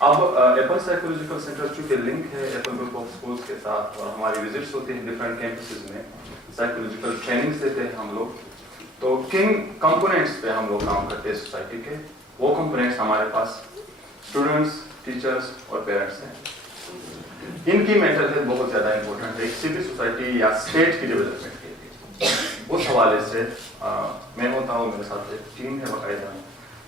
اب apple psychological centre چونکہ link ہے ایپل گروپ آف اسکولس کے ساتھ اور ہماری وزٹس ہوتی ہیں ڈفرینٹ کیمپسز میں، سائیکولوجیکل ٹریننگس دیتے ہیں ہم لوگ. تو کن کمپوننٹس پہ ہم لوگ کام کرتے ہیں سوسائٹی کے، وہ کمپوننٹس ہمارے پاس اسٹوڈنٹس، ٹیچرس اور پیرنٹس ہیں. ان کی مینٹل ہیلتھ بہت زیادہ امپورٹنٹ ہے ایک سٹی سوسائٹی یا اسٹیٹ کی ڈیولپمنٹ کے لیے. اس حوالے سے میں ہوتا ہوں، میرے ساتھ ایک ٹیم ہے باقاعدہ.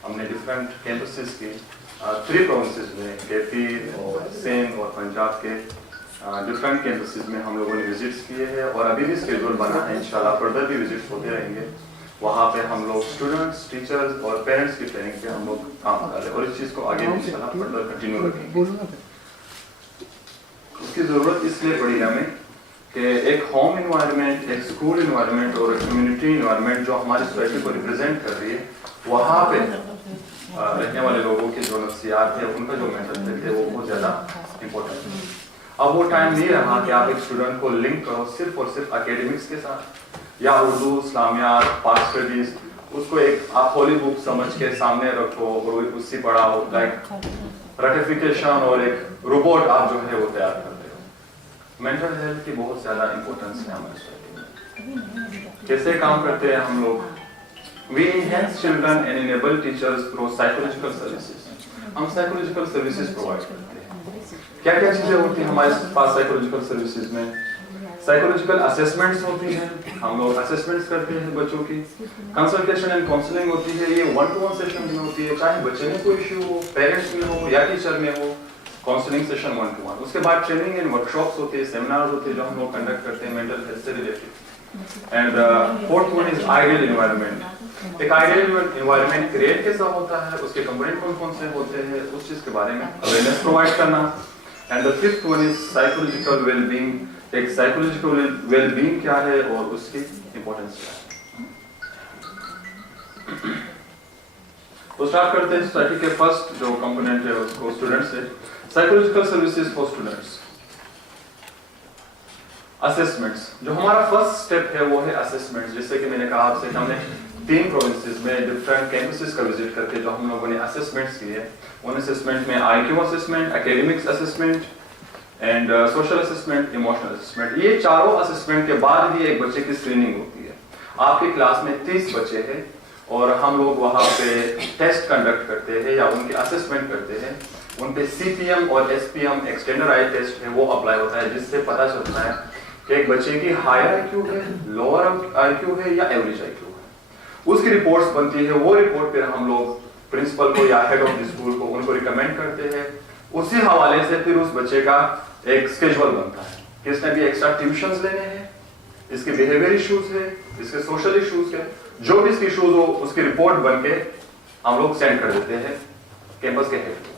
ہم نے ڈفرینٹ کیمپسز کی 3 پروونسز میں، کے پی اور سندھ اور پنجاب کے ڈفرینٹ کیمپسز میں ہم لوگوں نے وزٹس کیے ہیں اور ابھی بھی اسکیڈول بنا ہے. انشاءاللہ فردر بھی وزٹس ہوتے رہیں گے. وہاں پہ ہم لوگ اسٹوڈنٹس، ٹیچرز اور پیرنٹس کی ٹریننگ پہ ہم لوگ کام کر رہے ہیں اور اس چیز کو آگے انشاءاللہ فردر کنٹینیو رکھیں گے. اس کی ضرورت اس لیے پڑی ہمیں کہ ایک ہوم انوائرمنٹ، ایک اسکول انوائرمنٹ اور کمیونٹی انوائرمنٹ جو ہماری سوسائٹی کو ریپرزینٹ کر رہی ہے، وہاں پہ رہنے والے لوگوں کی جو نفسیات ہے، ان کا جو مینٹل ہیلتھ ہے، وہ بہت زیادہ امپورٹنٹ ہے. اب وہ ٹائم نہیں رہا کہ آپ ایک اسٹوڈنٹ کو لنک کرو صرف اور صرف اکیڈمکس کے ساتھ یا اردو، اسلامیات، پاک اسٹڈیز. اس کو ایک آپ ہولی بک سمجھ کے سامنے رکھو اور اس سے پڑھاؤ، لائک رٹیفیکیشن اور ایک روبوٹ آپ جو ہے وہ تیار کرتے ہو. مینٹل ہیلتھ کی بہت زیادہ امپورٹنس ہے ہماری سوسائٹی میں. کیسے کام کرتے ہیں ہم لوگ؟ We enhance children and enable teachers through psychological services. ہم psychological services provide کرتے ہیں. کیا کیا چیزیں ہوتی ہیں ہمارے پاس psychological services میں؟ psychological assessments ہوتی ہیں، ہم لوگ assessments کرتے ہیں بچوں کی. consultation and counseling ہوتی ہے، یہ 1-to-1 session میں ہوتی ہے، چاہے بچے میں کوئی ایشو ہو، پیرنٹس میں ہو یا ٹیچر میں ہو. Counselling session 1-to-1. اس کے بعد ٹریننگ اینڈ ورکشاپس ہوتے ہیں، سیمینارز ہوتے ہیں جو ہم لوگ کنڈکٹ کرتے ہیں مینٹل ہیلتھ سے related. And fourth one is ideal environment. ایک آئیڈیل انوائرمنٹ کریٹ کیسا ہوتا ہے، اس کے کمپوننٹ کون کون سے ہوتے ہیں، اس چیز کے بارے میں اویئرنیس پرووائڈ کرنا. And the fifth one is psychological well-being. ایک psychological well-being کیا ہے اور اس کی امپورٹنس کیا ہے. تو اسٹارٹ کرتے ہیں سوسائٹی کے فرسٹ جو کمپوننٹ ہے اس کو اسٹوڈنٹ سے. Psychological services for students. Assessments, جو ہمارا فرسٹ اسٹیپ ہے وہ ہے اسسمنٹس. جیسے کہ میں نے کہا آپ سے، ہم نے 3 پروونسز میں ڈفرینٹ کیمپسز کا وزٹ کر کے جو ہم لوگوں نے اسسمنٹس کیے. ان اسسمنٹ میں I Q assessment, academics assessment and social assessment, emotional assessment. یہ چاروں اسسمنٹ کے بعد ہی ایک بچے کی اسکریننگ ہوتی ہے. آپ کی کلاس میں 30 بچے ہیں اور ہم لوگ وہاں پہ ٹیسٹ کنڈکٹ کرتے ہیں یا ان کی اسسمنٹ کرتے ہیں. ان پہ سی پی ایم اور ایس پی ایم ایکسٹینڈر آئی ٹیسٹ ہے وہ اپلائی ہوتا ہے، جس سے پتہ چلتا ہے کہ ایک بچے کی ہائر آئی کیو ہے، لوور آئی کیو ہے یا ایوریج آئی کیو ہے. اس کی رپورٹس بنتی ہے. وہ رپورٹ پھر ہم لوگ پرنسپل کو یا ہیڈ آف دی اسکول کو ان کو ریکمینڈ کرتے ہیں. اسی حوالے سے پھر اس بچے کا ایک اسکیجول بنتا ہے کہ اس نے بھی ایکسٹرا ٹیوشنز لینے ہیں، اس کے بیہیویئر ایشوز ہے، اس کے سوشل ایشوز ہے. جو بھی اس کے ایشوز ہو اس کی رپورٹ بن کے ہم لوگ سینڈ کر دیتے ہیں کیمپس کے ہیڈ کو.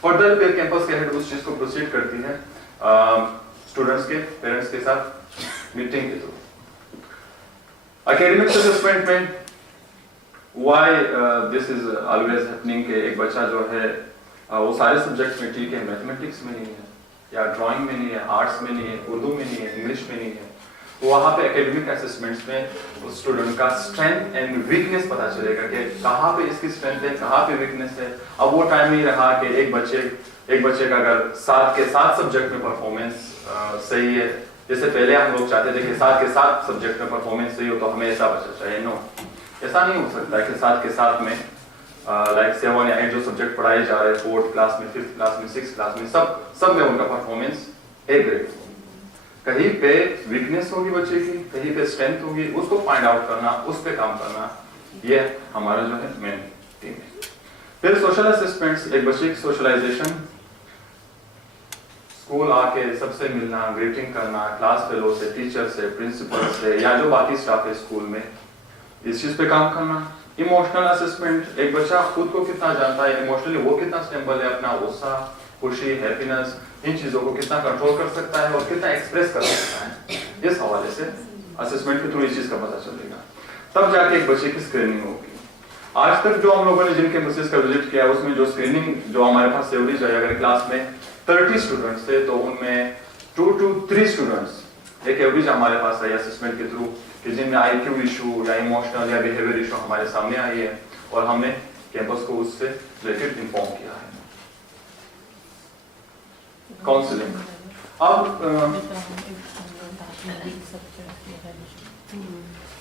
فردر پھر کیمپس کے ہیڈ اس چیز کو پروسیڈ کرتی ہے اسٹوڈنٹس کے پیرنٹس کے ساتھ میٹنگ کے تھرو. اکیڈمکس اسسمنٹ میں why this is always happening کہ ایک بچہ جو ہے وہ سارے سبجیکٹس میں ٹھیک ہے، میتھمیٹکس میں نہیں ہے یا ڈرائنگ میں نہیں ہے، آرٹس میں نہیں ہے، اردو میں نہیں ہے، انگلش میں نہیں ہے. وہاں پہ اکیڈمک اسسمنٹس میں اس اسٹوڈنٹ کا اسٹرینتھ اینڈ ویکنیس پتہ چلے گا کہ کہاں پہ اس کی اسٹرینتھ ہے، کہاں پہ ویکنیس ہے. اب وہ ٹائم نہیں رہا کہ ایک بچے کا اگر 7 کے 7 سبجیکٹ میں پرفارمنس صحیح ہے، جیسے پہلے ہم لوگ چاہتے تھے کہ 7 کے 7 سبجیکٹ میں پرفارمنس صحیح ہو تو ہمیں ایسا بچہ چاہیے. نو، ایسا نہیں ہو سکتا ہے کہ 7 کے 7 میں لائک 7 یا 8 جو سبجیکٹ پڑھائے جا رہے ہیں 4th کلاس میں، 5th کلاس میں، 6th کلاس میں، سب میں ان کا پرفارمنس ایک گریڈ ہو. کہیں پہ ویکنیس ہوگی بچے کی، کہیں پہ اسٹرینتھ ہوگی، اس کو فائنڈ آؤٹ کرنا، اس پہ کام کرنا، یہ ہمارا جو ہے مین تھیم ہے. پھر سوشل اسسمنٹس، ایک بچے کی سوشلائزیشن، اسکول آ کے سب سے ملنا، گریٹنگ کرنا، کلاس فیلو سے، ٹیچر سے، پرنسپل سے یا جو باقی اسٹاف ہے اسکول میں، اس چیز پہ کام کرنا. ایموشنل اسسمنٹ، ایک بچہ خود کو کتنا جانتا ہے، ایموشنلی وہ کتنا اسٹیبل ہے، اپنا غصہ، خوشی، ہیپینس، ان چیزوں کو کتنا کنٹرول کر سکتا ہے اور کتنا ایکسپریس کر سکتا ہے. اس حوالے سے اسسمنٹ کے تھرو اس چیز کا پتہ چلے گا. تب جا کے ایک بچے کی اسکریننگ ہوگی. آج تک جو ہم لوگوں نے جن کیمپسز کا وزٹ کیا اس میں جو اسکریننگ جو ہمارے پاس ایوریج ہے، اگر کلاس میں 30 اسٹوڈنٹس تھے تو ان میں 2 to 3 اسٹوڈنٹس ایک ایوریج ہمارے پاس آئی اسسمنٹ کے تھرو کہ جن میں آئی کیو ایشو یا ایموشنل یا بیہیویئر ایشو ہمارے سامنے آئی ہے اور ہم نے کیمپس کو اس سے ریلیٹڈ انفارم کیا ہے. काउंसलिंग। अब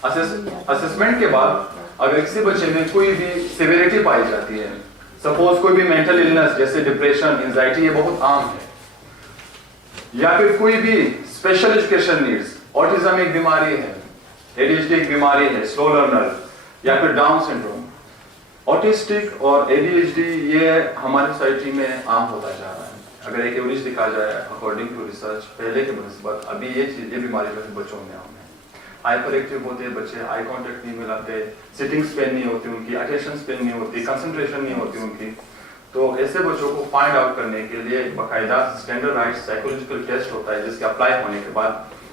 असेसमेंट के बाद अगर किसी बच्चे में कोई भी सिवियरिटी पाई जाती है, सपोज कोई भी मेंटल इलनेस जैसे डिप्रेशन, एंजाइटी, ये बहुत आम है, या फिर कोई भी स्पेशल एजुकेशन नीड्स, ऑटिज्म एक बीमारी है, एडीएचडी एक बीमारी है, स्लो लर्नर, या फिर डाउन सिंड्रोम। ऑटिस्टिक और एडीएचडी ये हमारी सोसाइटी में आम होता जा रहा है। अगर एक एवरेज दिखा जाए अकॉर्डिंग टू रिसर्च, पहले के मुनीसिपत अभी ये बीमारी जो है बच्चों में आम है। हाइपर एक्टिव होते हैं बच्चे, आई कांटेक्ट नहीं मिलाते, सिटिंग स्पेन नहीं होती उनकी, अटेंशन स्पेन नहीं होती, कंसंट्रेशन नहीं होती उनकी। तो ऐसे बच्चों को फाइंड आउट करने के लिए एक बाकायदा स्टैंडर्डाइज्ड साइकोलॉजिकल टेस्ट होता है, जिसके अप्लाई होने के बाद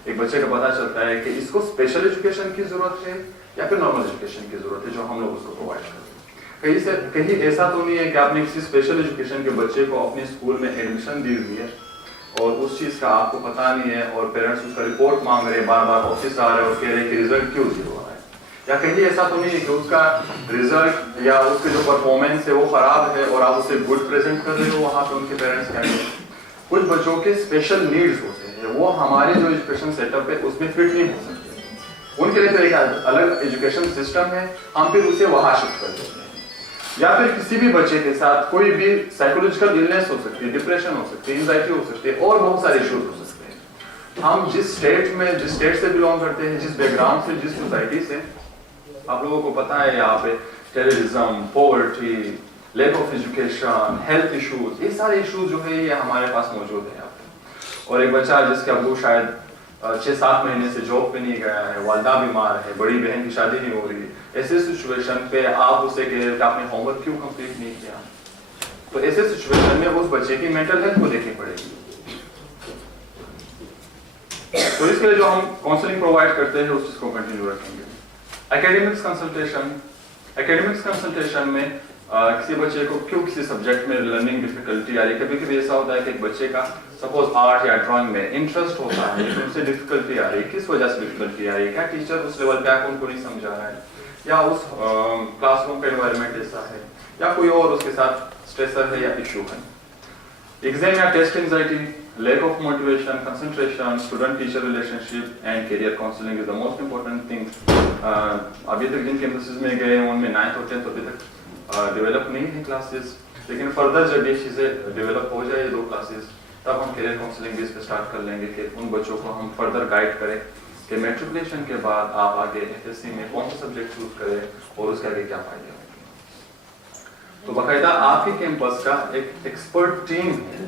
एक बच्चे को पता चलता है कि इसको स्पेशल एजुकेशन की जरूरत है या फिर नॉर्मल एजुकेशन की जरूरत है, जो हम लोग उसको प्रोवाइड करते हैं। कहीं ऐसा तो नहीं है कि आपने किसी स्पेशल एजुकेशन के बच्चे को अपने स्कूल में एडमिशन दी हुई है और उस चीज का आपको पता नहीं है और पेरेंट्स उसका रिपोर्ट मांग रहे हैं, बार बार ऑफिस आ रहे हैं और कह रहे हैं कि रिजल्ट क्यों जीरो आ रहा है। या कहीं ऐसा तो नहीं है कि उसका रिजल्ट या उसके जो परफॉर्मेंस है वो खराब है और आप उसे गुड प्रेजेंट कर रहे हो वहां पे उनके पेरेंट्स कहेंगे। कुछ बच्चों के स्पेशल नीड्स होते हैं, वो हमारे जो एजुकेशन सेटअप है उसमें फिट नहीं हो सकते, उनके लिए तो एक अलग एजुकेशन सिस्टम है, हम फिर उसे वहां शिफ्ट कर देते हैं। या फिर किसी भी बच्चे के साथ कोई भी साइकोलॉजिकल इलनेस हो सकती है, डिप्रेशन हो सकती है, एंजाइटी हो सकती है और बहुत सारे इश्यूज हो सकते हैं। हम जिस स्टेट से बिलोंग करते हैं, जिस बैकग्राउंड से, जिस सोसाइटी से, आप लोगों को पता है यहाँ पे terrorism, poverty, lack of education, health issues, ये सारे इश्यूज जो है ये हमारे पास मौजूद है यहाँ पे। और एक बच्चा जिसके अबू शायद 6-7 महीने से जॉब पे नहीं गया है, वालदा बीमार है, बड़ी बहन की शादी नहीं हो रही है, ऐसे सिचुएशन पे आप उसे कह रहे कि आपने होमवर्क क्यों कंप्लीट नहीं किया, तो ऐसे सिचुएशन में उस बच्चे की मेंटल हेल्थ को देखनी पड़ेगी। तो इसके लिए जो हम काउंसलिंग प्रोवाइड करते हैं उस चीज को कंटिन्यू रखेंगे। एकेडमिक्स कंसल्टेशन में किसी बच्चे को क्यों किसी सब्जेक्ट में लर्निंग डिफिकल्टी आ रही है, कभी कभी ऐसा होता है कि एक बच्चे का सपोज आर्ट या ड्राइंग में इंटरेस्ट होता है लेकिन उसे डिफिकल्टी आ रही है, किस वजह से डिफिकल्टी आ रही है, क्या टीचर उस लेवल पे आकर उनको नहीं समझा रहा है, या उस क्लासरूम का एनवायरनमेंट ऐसा है, या कोई और उसके साथ स्ट्रेसर है या इशू है। एग्जाम या test anxiety, lack of motivation, concentration, student-teacher relationship and career counseling is the most important thing. अभी तक जिन कैंपसेस में गए उनमें 9th और 10th अभी तक डेवलप नहीं है क्लासेस, लेकिन फर्दर जब ये चीज़ें डेवलप हो जाए 2 क्लासेस, तब हम करियर काउंसलिंग भी इस पे स्टार्ट कर लेंगे कि उन बच्चों को हम फर्दर गाइड करें कि मैट्रिकुलेशन के बाद आप आगे एफएससी में कौन सा सब्जेक्ट चूज करें और उसके आगे क्या फायदे होंगे। तो बाकायदा आपके कैंपस का एक एक्सपर्ट टीम है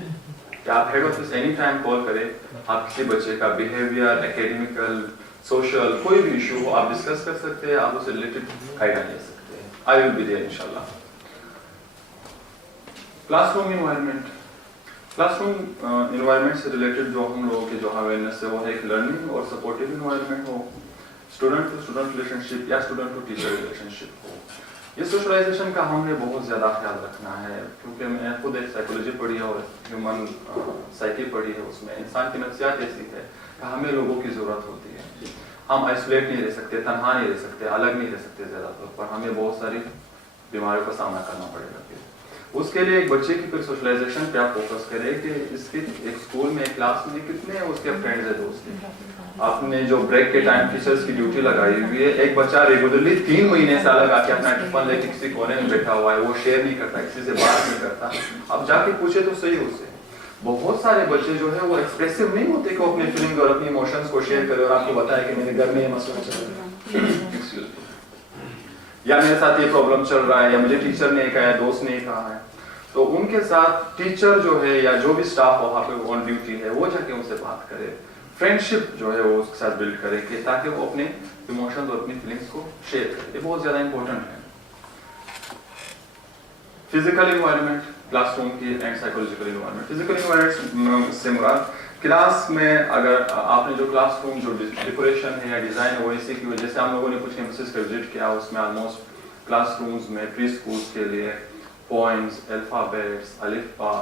कि आप head office any time call करें, आप किसी बच्चे का बिहेवियर, एकेडमिकल, सोशल, कोई भी इशू हो आप डिस्कस कर सकते हैं, आप उससे रिलेटेड गाइडेंस ले सकते हैं। आई विल बी देयर इंशाल्लाह। क्लासरूम इन्वायरमेंट से रिलेटेड जो हम लोगों के जो अवेयरनेस है वो है एक लर्निंग और सपोर्टिव इन्वायरमेंट हो, स्टूडेंट टू स्टूडेंट रिलेशनशिप या स्टूडेंट टू टीचर रिलेशनशिप हो। ये सोशलाइजेशन का हमें बहुत ज़्यादा ख्याल रखना है, क्योंकि मैं खुद एक साइकोलॉजी पढ़ी है और ह्यूमन साइकी पढ़ी है, उसमें इंसान की नफ्सियात ऐसी है कि हमें लोगों की ज़रूरत होती है। हम आइसोलेट नहीं रह सकते, तन्हा नहीं रह सकते, अलग नहीं रह सकते ज़्यादा तौर पर, हमें बहुत सारी बीमारियों का सामना करना पड़ेगा। फिर उसके लिए एक बच्चे की फिर सोशलाइजेशन पे आप फोकस करें कि इसके एक स्कूल में, एक क्लास में कितने उसके फ्रेंड्स है, दोस्त हैं। आपने जो ब्रेक के टाइम टीचर्स की ड्यूटी लगाई हुई है, एक बच्चा रेगुलरली 3 महीने से अलग आके अपना टिफिन लेके किसी कोने में बैठा हुआ है, वो शेयर नहीं करता, किसी से बात नहीं करता, अब जाके पूछे तो सही उससे। बहुत सारे बच्चे जो है वो एक्सप्रेसिव नहीं होते कि वो अपने फीलिंग और अपनी इमोशंस को शेयर करे और आपको बताए कि मेरे घर में ये मसला चल रहा है या मेरे साथ ये प्रॉब्लम चल रहा है या मुझे टीचर ने कहा है, दोस्त ने कहा है। तो उनके साथ टीचर जो है या जो भी स्टाफ वहाँ पे ऑन ड्यूटी है वो जाके उनसे बात करे, फ्रेंडशिप जो है वो उसके साथ बिल्ड करे कि ताकि वो अपने इमोशंस और अपनी फीलिंग्स को शेयर करे। ये बहुत ज्यादा इंपॉर्टेंट है। फिजिकल इन्वायरमेंट, क्लासरूम की and psychological environment. Physical environment से मुराद क्लास में अगर आपने जो क्लासरूम जो डेकोरेशन है या डिजाइन है वो ऐसी की वजह से हम लोगों ने कुछ कैंपसेस का विजिट किया, उसमें ऑलमोस्ट क्लासरूम्स में प्री स्कूल्स के लिए पॉइंट्स, अल्फाबेट्स, अलिफबा,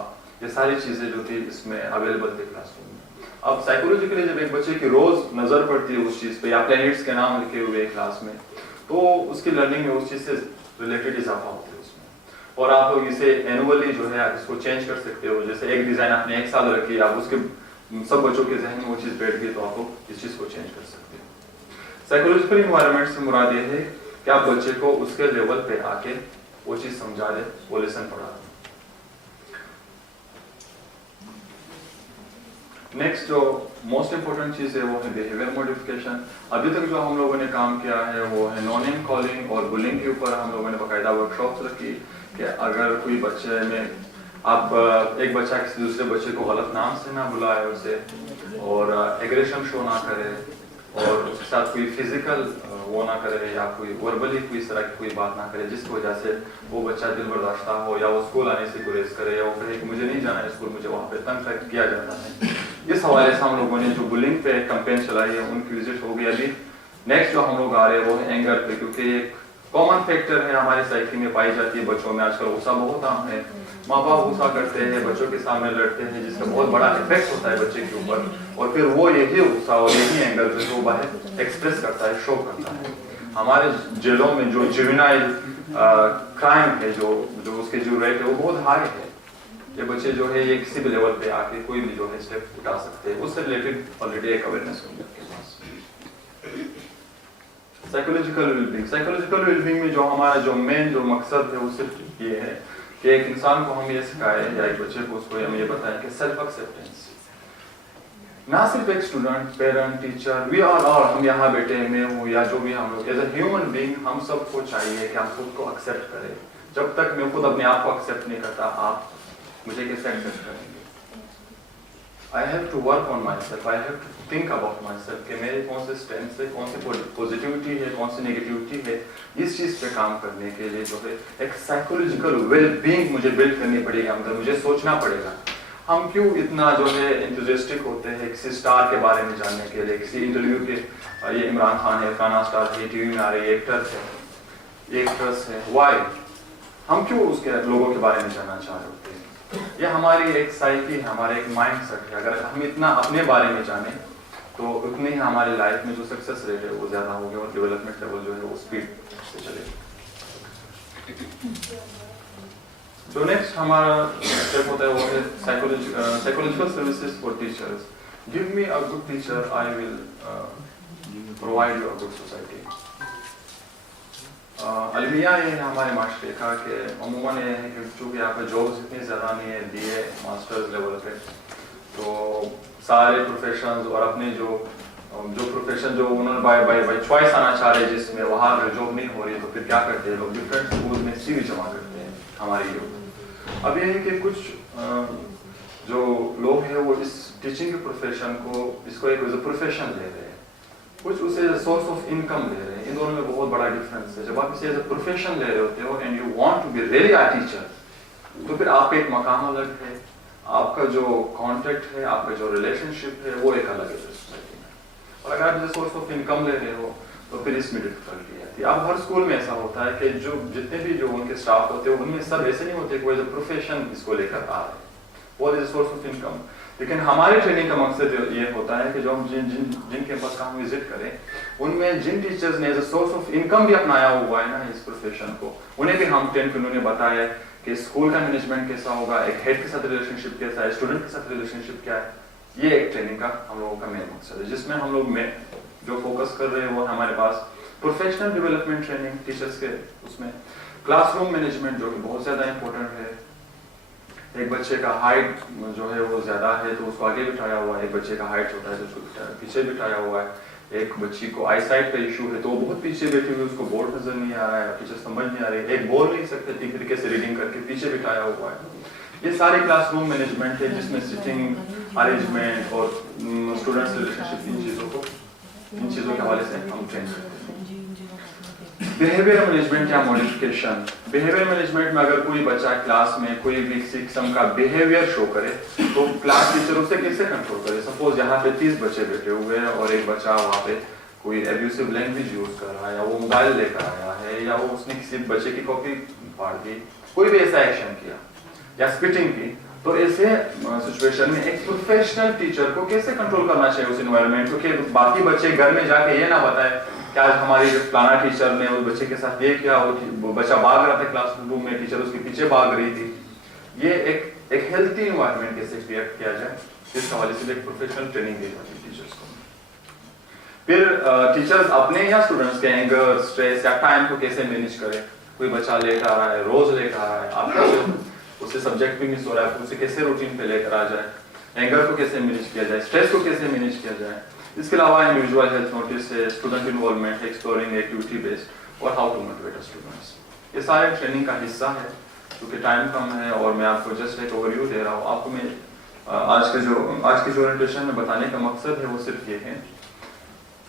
ये सारी चीजें जो थी इसमें अवेलेबल थी क्लासरूम में। अब साइकोलॉजिकली जब एक बच्चे की रोज नजर पड़ती है उस चीज पे या प्लैनेट्स के नाम लिखे हुए क्लास में, तो उसकी लर्निंग में उस चीज से रिलेटेड इजाफा होता है उसमें। और आप लोग इसे एनुअली जो है इसको चेंज कर सकते हो। जैसे एक डिजाइन आपने 1 साल रखी, आप उसके सब बच्चों के जहन में वो चीज बैठ गई तो आप लोग इस चीज को चेंज कर सकते हो। साइकोलॉजिकल इन्वायरमेंट से मुराद ये है कि आप बच्चे को उसके लेवल पे आके वो चीज समझा दे, वो लेसन पढ़ा दे। नेक्स्ट जो मोस्ट इंपॉर्टेंट चीज है वो है बिहेवियर मॉडिफिकेशन। अभी तक जो हम लोगों ने काम किया है वो है नॉन नेम कॉलिंग और बुलिंग के ऊपर हम लोगों ने बाकायदा वर्कशॉप्स रखी कि अगर कोई बच्चे में आप एक बच्चा किसी दूसरे बच्चे को गलत नाम से ना बुलाए उसे, और एग्रेशन शो ना करे, और उसके साथ कोई फिजिकल वो ना करे या कोई वर्बली कोई तरह की कोई बात ना करे जिसकी वजह से वो बच्चा दिल बर्दाश्त हो, या वो स्कूल आने से गुरेज करे, या वो कहे कि मुझे नहीं जाना है स्कूल, मुझे वहाँ पे तंग किया जाता है। इस हवाले से हम लोगों ने जो बुलिंग पे कैंपेन चलाई है उनकी विजिट हो गई। अभी नेक्स्ट जो हम लोग आ रहे हैं वो है एंगर पे, क्योंकि एक कॉमन फैक्टर है हमारे साइकी में पाई जाती है बच्चों में। आजकल गुस्सा बहुत आम है, माँ बाप गुस्सा करते हैं, बच्चों के सामने लड़ते हैं, जिसका बहुत बड़ा इफेक्ट होता है बच्चे के ऊपर, और फिर वो यही गुस्सा और यही एंगर जो वो बाहर एक्सप्रेस करता है, शो करता है। हमारे जेलों में जो जुवेनाइल क्राइम है, जो उसके जो रेट है वो बहुत हाई है। ये बच्चे जो है ये किसी भी लेवल पे आके कोई भी जो है स्टेप उठा सकते हैं। उससे रिलेटेड ऑलरेडी एक अवेयरनेस होगी आपके पास। साइकोलॉजिकल वेलबींग में जो हमारा जो मेन जो मकसद है वो सिर्फ ये है कि एक इंसान को हम ये सिखाएं या एक बच्चे को उसको हम ये बताएं कि सेल्फ एक्सेप्टेंस, ना सिर्फ एक student, parent, teacher, we are all, हम यहाँ बैठे मैं हूँ या जो भी हम लोग एज ए ह्यूमन बीइंग, हम सबको चाहिए कि हम खुद को एक्सेप्ट करें। जब तक मैं खुद अपने आप को एक्सेप्ट नहीं करता, आप मुझे कैसे एक्सेप्ट करेंगे? I have to work on myself, I have to think about myself कि मेरे कौन से स्ट्रेंथ्स है, कौन सी पॉजिटिविटी है, कौन सी नेगेटिविटी है। इस चीज पे काम करने के लिए जो है एक साइकोलॉजिकल वेलबींग मुझे बिल्ड करनी पड़ेगी अंदर, मुझे सोचना पड़ेगा। हम क्यों इतना जो है एंथुसियास्टिक होते हैं किसी स्टार के बारे में जानने के लिए, किसी इंटरव्यू के, ये इमरान खान है, खाना स्टार है, टीवी में आ रही एक्टर है, एक्ट्रेस है, वाई हम क्यों उसके लोगों के बारे में जानना चाह रहे होते हैं? ये हमारी एक साइकी है, हमारा एक माइंड सेट है। अगर हम इतना अपने बारे में जाने तो उतनी ही हमारी लाइफ में जो सक्सेस रेट है वो ज्यादा होगा और डेवलपमेंट लेवल जो है वो स्पीड से चलेगा। जो नेक्स्ट हमारा स्टेप होता है वो है psychological services for teachers. Give me a good teacher, I will provide you a good society. अलमिया ये है हमारे माशरे का कि अमूमन ये है कि चूँकि यहाँ पे जॉब्स इतनी ज़्यादा नहीं है BA मास्टर्स लेवल पे, तो सारे प्रोफेशंस और अपने जो प्रोफेशन जो उन्होंने बाय चॉइस आना चाह रहे हैं जिसमें वहाँ अगर जॉब नहीं हो रही तो फिर क्या करते हैं लोग, डिफरेंट स्कूल में CV जमा करते हैं हमारी यूथ। अब ये है कि कुछ जो लोग हैं वो इस टीचिंग के प्रोफेशन को, इसको एक प्रोफेशन ले रहे हैं, कुछ उसे सोर्स ऑफ इनकम ले रहे हैं। इन दोनों में बहुत बड़ा डिफरेंस है। जब आप इसे एज ए प्रोफेशन ले रहे होते हो and you want to be really a teacher, तो फिर आपका एक मकाम अलग है, आपका जो कॉन्टेक्ट है, आपका जो रिलेशनशिप है वो एक अलग है सोसाइटी में। और अगर आप इसे सोर्स ऑफ इनकम ले रहे हो तो फिर इसमें डिफिकल्टी आती है। अब हर स्कूल में ऐसा होता है कि जो जितने भी जो उनके स्टाफ होते हैं उनमें सब ऐसे नहीं होते कि वो एज ए प्रोफेशन इसको लेकर आ रहे हैं, वो as a source of income. लेकिन हमारे ट्रेनिंग का मकसद ये होता है कि जो हम जिन कैंपस का हम विजिट करें उनमें जिन टीचर्स ने as a source of income भी अपनाया हुआ है ना इस प्रोफेशन को, उन्हें भी हम ट्रेन कर, उन्होंने बताया कि स्कूल का मैनेजमेंट कैसा होगा, एक हेड के साथ रिलेशनशिप कैसा है, स्टूडेंट के साथ रिलेशनशिप क्या है। ये एक ट्रेनिंग का हम लोगों का मेन मकसद है, जिसमें हम लोग में जो फोकस कर रहे हैं वो हमारे पास प्रोफेशनल डेवलपमेंट ट्रेनिंग टीचर्स के, उसमें क्लासरूम मैनेजमेंट जो कि बहुत ज्यादा इंपॉर्टेंट है। एक बच्चे का हाइट जो है वो ज्यादा है तो उसको आगे बिठाया हुआ है, एक बच्चे का हाइट छोटा है तो उसको पीछे बिठाया हुआ है, एक बच्ची को आई साइट का इशू है तो वो बहुत पीछे बैठी हुई, उसको बोर्ड नजर नहीं आ रहा है, टीचर समझ नहीं आ रही है, एक बोल नहीं सकते ठीक तरीके से रीडिंग करके पीछे बिठाया हुआ है। ये सारे क्लासरूम मैनेजमेंट है जिसमें सिटिंग अरेंजमेंट और स्टूडेंट्स रिलेशनशिप, इन चीजों के हवाले से हम ट्रेन करते हैं। बिहेवियर मैनेजमेंट या मॉडिफिकेशन। बिहेवियर मैनेजमेंट में अगर कोई बच्चा क्लास में कोई भी किसी किस्म का बिहेवियर शो करे तो क्लास टीचर उसे कैसे कंट्रोल करे। सपोज यहाँ पे 30 बच्चे बैठे हुए हैं और एक बच्चा वहाँ पे कोई एब्यूसिव लैंग्वेज यूज कर रहा है, या वो मोबाइल लेकर आया है, या वो उसने किसी बच्चे की कॉपी फाड़ दी, कोई भी ऐसा एक्शन किया या स्पिटिंग की, तो ऐसे सिचुएशन में एक प्रोफेशनल टीचर को कैसे कंट्रोल करना चाहिए उस एनवायरनमेंट को, कि बाकी बच्चे घर में जाके ये ना बताए کہ آج ہماری جو فلانا ٹیچر نے اس بچے کے ساتھ یہ کیا, وہ بچہ بھاگ رہا تھا کلاس روم میں, ٹیچر اس کے پیچھے بھاگ رہی تھی. یہ ایک ہیلتھی انوائرمنٹ کیسے کریٹ کیا جائے, جس حوالے سے ایک پروفیشنل ٹریننگ دی جاتی ہے ٹیچرس کو. پھر ٹیچرز اپنے یا اسٹوڈنٹس کے اینگر, اسٹریس یا ٹائم کو کیسے مینیج کرے. کوئی بچہ لیٹ آ رہا ہے, روز لیٹ آ رہا ہے, آپ کیسے اس سے سبجیکٹ بھی مس ہو رہا ہے, اسے کیسے روٹین پہ لے کر آ جائے, اینگر کو کیسے مینیج کیا جائے, اسٹریس کو کیسے مینیج کیا جائے. اس کے علاوہ انڈیویجول ہیلتھ نوٹس ہے, student involvement, exploring activity based, اور ہاؤ ٹو موٹیویٹ اسٹوڈنٹس. یہ سارے ٹریننگ کا حصہ ہے. کیونکہ ٹائم کم ہے اور میں آپ کو جسٹ ایک اوور ویو دے رہا ہوں. آپ کو میں آج کی جو اورینٹیشن میں بتانے کا مقصد ہے وہ صرف یہ ہے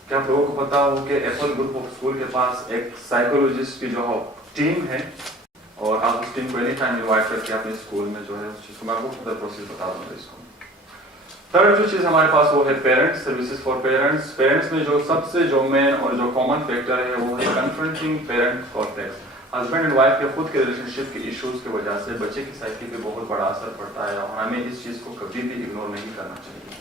کہ آپ لوگوں کو پتا ہو کہ ایپل گروپ آف اسکول کے پاس ایک سائیکولوجسٹ کی جو ٹیم ہے, اور آپ اس ٹیم کو اینی ٹائم انوائٹ کر کے اپنے اسکول میں جو ہے اس چیز کو میں آپ کو فردر پروسیس بتا دوں گا. اس کو تھرڈ جو چیز ہمارے پاس وہ ہے parents, services for parents. Parents میں جو سب سے جو مین اور جو کامن فیکٹر ہے وہ ہے confronting parent conflicts. Husband and wife کے خود کے ریلیشن شپ کے ایشوز کی وجہ سے بچے کی سائیکی پہ بہت بڑا اثر پڑتا ہے, اور ہمیں اس چیز کو کبھی بھی اگنور نہیں کرنا چاہیے.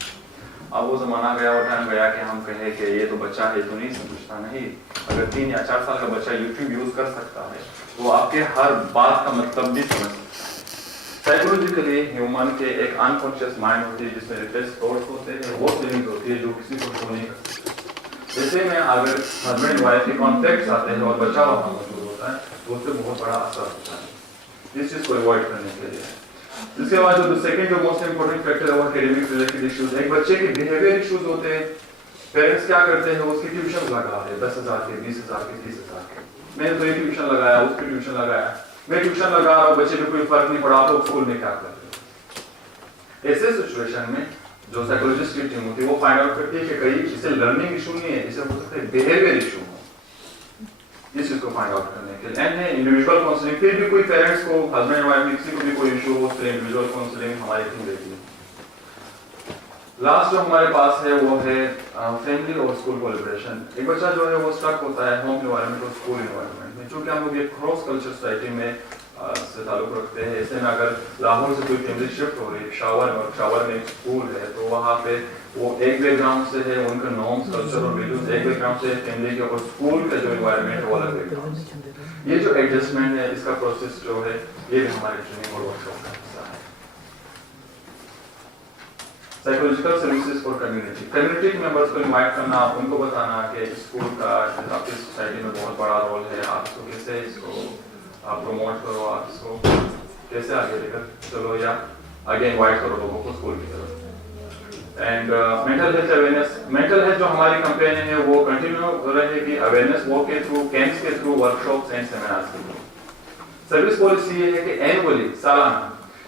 اب وہ زمانہ گیا اور ٹائم گیا کہ ہم کہیں کہ یہ تو بچہ ہے تو نہیں سمجھتا. نہیں, اگر 3 یا 4 سال کا بچہ یوٹیوب یوز کر سکتا ہے تو وہ آپ کے ہر بات کا مطلب بھی سمجھ سکتا ہے. سائیکولوجیکلی ہیومن کے ایک انکانشیس مائنڈ ہوتی ہے جس میں ریفلیکس تھاٹس ہوتے ہیں, وہ فیلنگز ہوتی ہے جو کسی کو شو نہیں کر سکتی. جیسے میں اگر ہسبینڈ وائف کے کانفلکٹس آتے ہیں اور بچہ وہاں موجود ہوتا ہے تو اس سے بہت بڑا اثر ہوتا ہے. اس چیز کو اوائڈ کرنے کے لیے. اس کے بعد جو سیکنڈ جو موسٹ امپورٹنٹ فیکٹر ہے وہ اکیڈمک ریلیٹڈ ایشوز. ایک بچے کے بیہیویئر ایشوز ہوتے ہیں. پیرنٹس کیا کرتے ہیں, اس کی ٹیوشن لگاتے ہیں 10,000 کے, 20,000 کے, 30,000 کے. میں نے تو یہ ٹیوشن لگایا, اس کی ٹیوشن لگایا, میں ٹیوشن لگا رہا ہوں, بچے پہ کوئی فرق نہیں پڑا, تو اسکول میں کیا کرتے ہیں. ایسے سچویشن میں جو سائیکولوجسٹ کی ٹیم ہوتی ہے وہ فائنڈ آؤٹ کرتی ہے کہ کہیں اسے لرننگ ایشو نہیں ہے, اسے ہو سکتا ہے بیہیویئر ایشو ہو. اس چیز کو فائنڈ آؤٹ کرنے کے لیے اینڈ ہے انڈیویجول کاؤنسلنگ. پھر بھی کوئی پیرنٹس کو, ہسبینڈ وائف میں کسی کو بھی کوئی ایشو ہو, اس کے انڈیویجول کاؤنسلنگ ہماری ٹیم دیتی ہے. لاسٹ جو ہمارے پاس ہے وہ ہے فیملی اور اسکول کولیبریشن. ایک بچہ جو ہے وہ اسٹرک ہوتا ہے ہوم انوائرمنٹ اور اسکول انوائرمنٹ میں. چونکہ ہم لوگ ایک کراس کلچر سوسائٹی میں سے تعلق رکھتے ہیں, ایسے میں اگر لاہور سے کوئی فیملی شفٹ ہو رہی ہے, شاور میں ایک اسکول ہے, تو وہاں پہ وہ ایک بیک گراؤنڈ سے ہے, ان کا نارمس, کلچر اور ویلیوز ایک بیک گراؤنڈ سے ہے فیملی کے, اور اسکول کا جو انوائرمنٹ ہے وہ الگ بیک گراؤنڈ سے. یہ جو ایڈجسٹمنٹ ہے, اس کا پروسیس جو ہے یہ بھی ہمارے ٹریننگ اور ورکشاپ کا حصہ ہے. Psychological services for community. Community کے ممبرس کو انوائٹ کرنا, ان کو بتانا کہ اسکول کا آپ کی سوسائٹی میں بہت بڑا رول ہے, آپ اس کو کیسے اس کو آپ پروموٹ کرو, آپ اس کو کیسے آگے لے کر چلو, یا آگے انوائٹ کرو لوگوں کو اسکول کی طرف. And mental health awareness. Mental health جو ہماری کمپین ہے وہ کنٹینیو رہے گی اویئرنیس ورک کے تھرو, کیمپس کے تھرو, ورکشاپس اینڈ سیمینارز کے تھرو. سروس پالیسی یہ ہے کہ اینولی, سالانہ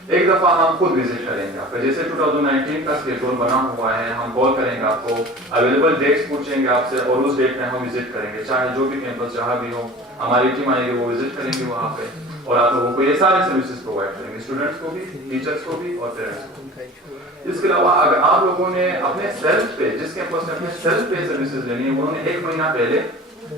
ایک دفعہ ہم خود وزٹ کریں گے آپ کا. جیسے 2019 کا اسکیڈول بنا ہوا ہے, ہم کال کریں گے آپ کو, اویلیبل ڈیٹس پوچھیں گے آپ سے, اور اس ڈیٹ میں ہم وزٹ کریں گے, چاہے جو بھی کیمپس جہاں بھی ہو, ہماری ٹیم آئے گی, وہ وزٹ کریں گے وہاں پہ, اور آپ لوگوں کو یہ سارے سروسز پرووائڈ کریں گے, اسٹوڈنٹس کو بھی, ٹیچرس کو بھی, اور پیرنٹس کو بھی. اس کے علاوہ اگر آپ لوگوں نے اپنے سیلف پہ, جس کیمپس نے اپنے سیلف پہ سروسز لینی ہے, انہوں نے 1 مہینہ پہلے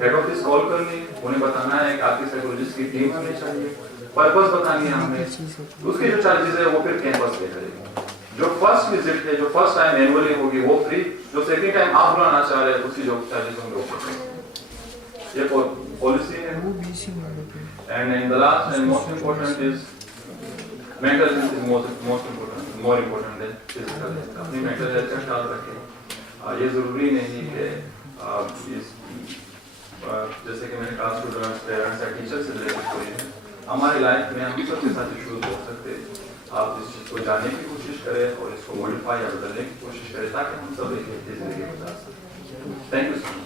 ہیڈ آفس کال کرنی, انہیں بتانا ہے کہ آپ کی سائیکولوجسٹ کی ٹیم ہمیں چاہیے, پرپس بتانی ہے ہمیں, اس کے جو چارجز ہے وہ پھر کیمپس پے کرے گا. جو فرسٹ وزٹ ہے, جو فرسٹ ٹائم اینولی ہوگی وہ فری, جو سیکنڈ ٹائم آپ بلانا چاہ رہے ہیں اس کی جو چارجز ہوں گے وہ فری. یہ پالیسی ہے. And in the last and most important is mental health is most important, more important than physical health. اپنی mental health کا خیال رکھیں. یہ ضروری نہیں کہ جیسے کہ میں نے کہا اسٹوڈنٹس, پیرنٹس یا ٹیچر سے ریلیٹڈ کوئی ہے, ہماری لائف میں ہم سب کے ساتھ ایشوز ہو سکتے ہیں. آپ اس چیز کو جاننے کی کوشش کریں اور اس کو موڈیفائی یا بدلنے کی کوشش کریں تاکہ ہم سب ایک زندگی گزار سکیں. Thank you so much.